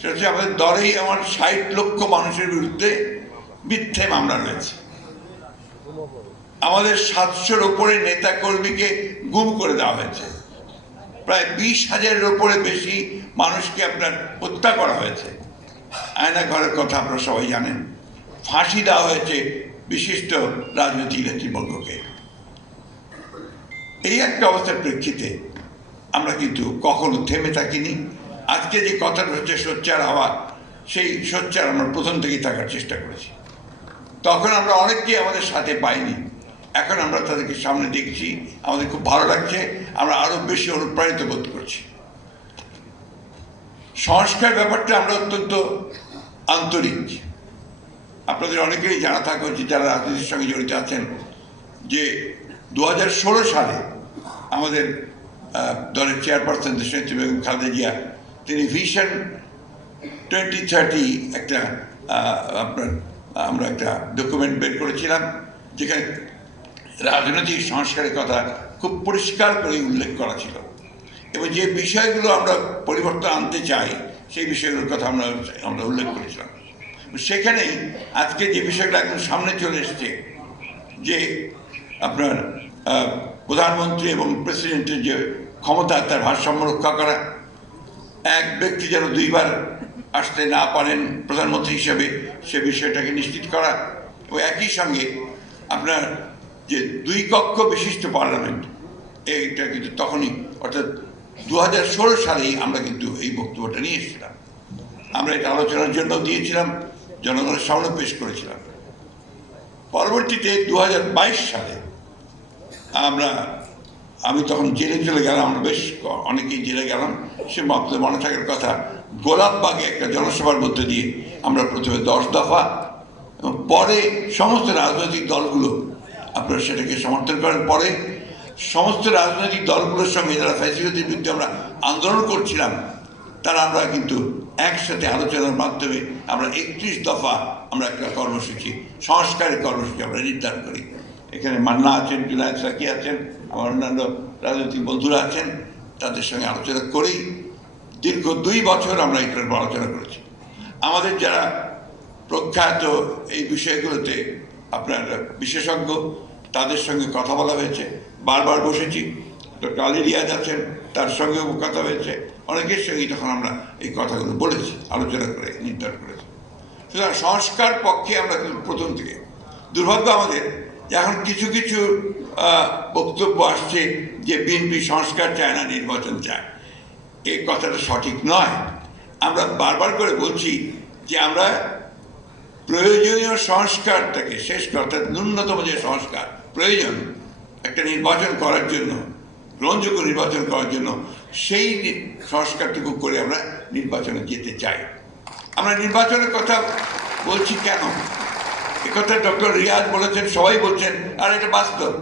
সেটা আমাদের দলেই আমার ষাট লক্ষ মানুষের বিরুদ্ধে মিথ্যে মামলা রয়েছে। আমাদের সাতশোর ওপরে নেতা কর্মীকে গুম করে দেওয়া হয়েছে। প্রায় বিশ হাজারের ওপরে বেশি মানুষকে আপনার হত্যা করা হয়েছে। আয়না ঘরের কথা আপনারা সবাই জানেন। ফাঁসি দেওয়া হয়েছে বিশিষ্ট রাজনৈতিক নেতৃবর্গকে। এই একটা অবস্থার প্রেক্ষিতে আমরা কিন্তু কখনো থেমে থাকিনি। আজকে যে কথাটা হচ্ছে সোচ্চার হওয়া সেই সোচ্চার আমরা প্রথম থেকেই থাকার চেষ্টা করেছি। তখন আমরা অনেককেই আমাদের সাথে পাইনি। এখন আমরা তাদেরকে সামনে দেখছি, আমাদের খুব ভালো লাগছে, আমরা আরও বেশি অনুপ্রাণিত বোধ করছি। সংস্কার ব্যাপারটা আমরা অত্যন্ত আন্তরিক। আপনাদের অনেকেরই জানা থাকা উচিত, যারা রাজনীতির সঙ্গে জড়িত আছেন, যে দু হাজার ষোলো সালে আমাদের দলের চেয়ারপারসন দেশনেত্রী বেগম খালেদা জিয়া তিনি ভিশন টোয়েন্টি থার্টি একটা আপনার, আমরা একটা ডকুমেন্ট বের করেছিলাম, যেখানে রাজনৈতিক সংস্কারের কথা খুব পরিষ্কার করে উল্লেখ করা ছিল। এবং যে বিষয়গুলো আমরা পরিবর্তন আনতে চাই, সেই বিষয়গুলোর কথা আমরা আমরা উল্লেখ করেছিলাম। সেখানেই আজকে যে বিষয়টা একদম সামনে চলে এসছে, যে আপনার প্রধানমন্ত্রী এবং প্রেসিডেন্টের যে ক্ষমতা, তার ভারসাম্য রক্ষা করা এক ব্যক্তি যেন দুইবার আসতে না পারেন প্রধানমন্ত্রী হিসেবে, সে বিষয়টাকে নিশ্চিত করা। ও একই সঙ্গে আপনার যে দুই কক্ষ বিশিষ্ট পার্লামেন্ট, এইটা কিন্তু তখনই, অর্থাৎ দু হাজার ষোলো সালেই আমরা কিন্তু এই বক্তব্যটা নিয়ে এসেছিলাম। আমরা এটা আলোচনার জন্য দিয়েছিলাম, জনগণের সামনে পেশ করেছিলাম। পরবর্তীতে দু হাজার বাইশ সালে আমরা আমি তখন জেলে চলে গেলাম, আমরা বেশ অনেকেই জেলে গেলাম। সে আপনাদের মনে থাকার কথা গোলাপবাগে একটা জনসভার মধ্যে দিয়ে আমরা প্রথমে দশ দফা এবং পরে সমস্ত রাজনৈতিক দলগুলো আপনারা সেটাকে সমর্থন করেন। পরে সমস্ত রাজনৈতিক দলগুলোর সঙ্গে যারা ফ্যাসিলিটির বিরুদ্ধে আমরা আন্দোলন করছিলাম, তারা আমরা কিন্তু একসাথে আলোচনার মাধ্যমে আমরা একত্রিশ দফা আমরা একটা কর্মসূচি, সংস্কারের কর্মসূচি আমরা নির্ধারণ করি। এখানে মান্না আছেন জুনায়দ সাকি আছেন আমার অন্যান্য রাজনৈতিক বন্ধুরা আছেন, তাদের সঙ্গে আলোচনা করেই দীর্ঘ দুই বছর আমরা এটার উপর আলোচনা করেছি। আমাদের যারা প্রখ্যাত এই বিষয়গুলোতে আপনার বিশেষজ্ঞ, তাদের সঙ্গে কথা বলা হয়েছে। বারবার বসেছি। ডক্টর আলী রিয়াজ আছেন, তার সঙ্গেও কথা হয়েছে। অনেকের সঙ্গেই তখন আমরা এই কথাগুলো বলেছি, আলোচনা করে, নির্ধারণ করেছি। সুতরাং সংস্কার পক্ষে আমরা কিন্তু প্রথম থেকে। দুর্ভাগ্য আমাদের এখন কিছু কিছু বক্তব্য আসছে যে বিএনপি সংস্কার চায় না, নির্বাচন চায়। এই কথাটা সঠিক নয়। আমরা বারবার করে বলছি যে আমরা প্রয়োজনীয় সংস্কারটাকে শেষ অর্থাৎ ন্যূনতম যে সংস্কার প্রয়োজন একটা নির্বাচন করার জন্য, গ্রহণযোগ্য নির্বাচন করার জন্য, সেই সংস্কারটুকু করে আমরা নির্বাচনে যেতে চাই। আমরা নির্বাচনের কথা বলছি কেন? একথা ডক্টর রিয়াজ বলেছেন, সবাই বলছেন, আর এটা বাস্তব।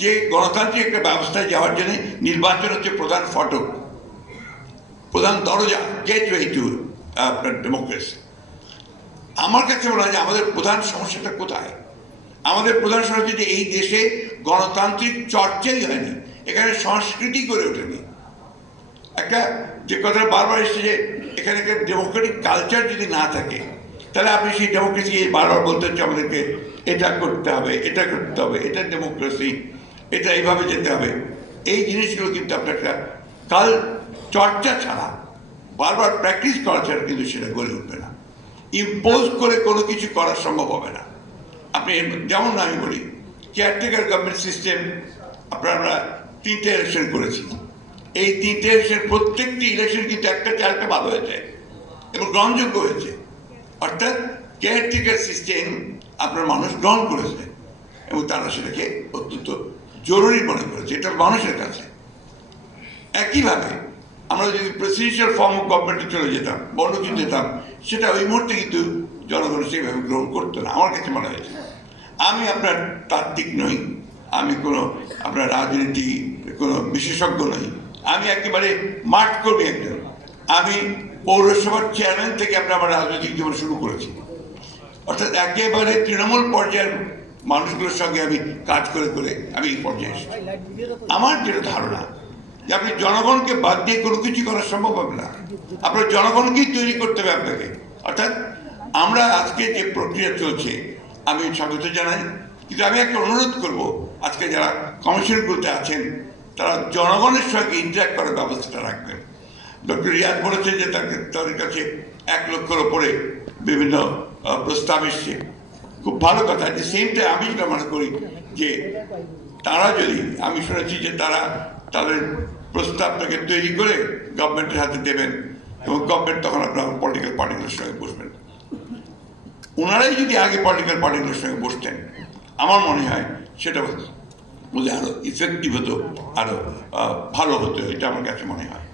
যে গণতান্ত্রিক একটা ব্যবস্থায় যাওয়ার জন্য নির্বাচন হচ্ছে প্রধান ফটক, প্রধান দরজা গেটওয়ে টু আপনার ডেমোক্রেসি আমার কাছে মনে হয় যে আমাদের প্রধান সমস্যাটা কোথায়? আমাদের প্রধান সমস্যা যে এই দেশে গণতান্ত্রিক চর্চাই হয়নি, এখানে সংস্কৃতি গড়ে ওঠেনি। একটা যে কথা বারবার এসেছে যে এখানে একটা ডেমোক্রেটিক কালচার যদি না থাকে তাহলে আপনি সেই ডেমোক্রেসি বারবার বলতে হচ্ছে আমাদেরকে, এটা করতে হবে, এটা করতে হবে, এটা ডেমোক্রেসি এটা এইভাবে যেতে হবে। এই জিনিসগুলো কিন্তু আপনার একটা কাল চর্চা ছাড়া, বারবার প্র্যাকটিস করা ছাড়া কিন্তু সেটা গড়ে উঠবে না। ইম্পোজ করে কোনো কিছু করা সম্ভব হবে না। আপনি যেমন আমি বলি কেয়ারটেকার গভর্নমেন্ট সিস্টেম আপনার আমরা তিনটে ইলেকশন করেছি। এই তিনটে ইলেকশন প্রত্যেকটি ইলেকশন কিন্তু একটা চারটা ভালো হয়েছে এবং গ্রহণযোগ্য হয়েছে। অর্থাৎ কেয়ারটেকার সিস্টেম আপনার মানুষ গ্রহণ করেছে এবং তারা সেটাকে অত্যন্ত জরুরি মনে করেছে এটা মানুষের কাছে। একইভাবে আমরা যদি প্রেসিডেন্সিয়াল ফর্ম অফ গভর্নমেন্টে চলে যেতাম বড় যেতাম, সেটা ওই মুহূর্তে কিন্তু জনগণ সেইভাবে গ্রহণ করতো না, আমার কাছে মনে হয়েছে। আমি আপনার তাত্ত্বিক নই, আমি কোনো আপনার রাজনীতি, কোনো বিশেষজ্ঞ নই। আমি একেবারে মাঠ কর্মী একজন। আমি পৌরসভার চেয়ারম্যান থেকে আপনার আমার রাজনৈতিক জীবন শুরু করেছি। অর্থাৎ একেবারে তৃণমূল পর্যায়ের মানুষগুলোর সঙ্গে আমি কাজ করে করে আমি এই পর্যায়ে এসেছি। আমার যেটা ধারণা, যে আপনি জনগণকে বাদ দিয়ে কোনো কিছু করা সম্ভব হবে না। আপনার জনগণকেই তৈরি করতে হবে আপনাকে। অর্থাৎ আমরা আজকে যে প্রক্রিয়া চলছে, আমি স্বাগত জানাই। কিন্তু আমি একটা অনুরোধ করব, আজকে যারা কমিশনগুলোতে আছেন, তারা জনগণের সঙ্গে ইন্টারাক্ট করার ব্যবস্থাটা রাখবেন। ডক্টর রিয়াদ বলেছে যে তাকে তাদের কাছে এক লক্ষের ওপরে বিভিন্ন প্রস্তাব এসছে। খুব ভালো কথা। যে সেম টাইম আমি যেটা মনে করি যে তারা যদি আমি শুনেছি যে তারা তাদের প্রস্তাবটাকে তৈরি করে গভর্নমেন্টের হাতে দেবেন এবং গভর্নমেন্ট তখন আপনার পলিটিক্যাল পার্টিগুলোর সঙ্গে বসবেন। ওনারাই যদি আগে পলিটিক্যাল পার্টিগুলোর সঙ্গে বসতেন আমার মনে হয় সেটা বোধহয় আরও ইফেক্টিভ হতো আরও আহ, ভালো হতো এটা আমার কাছে মনে হয়।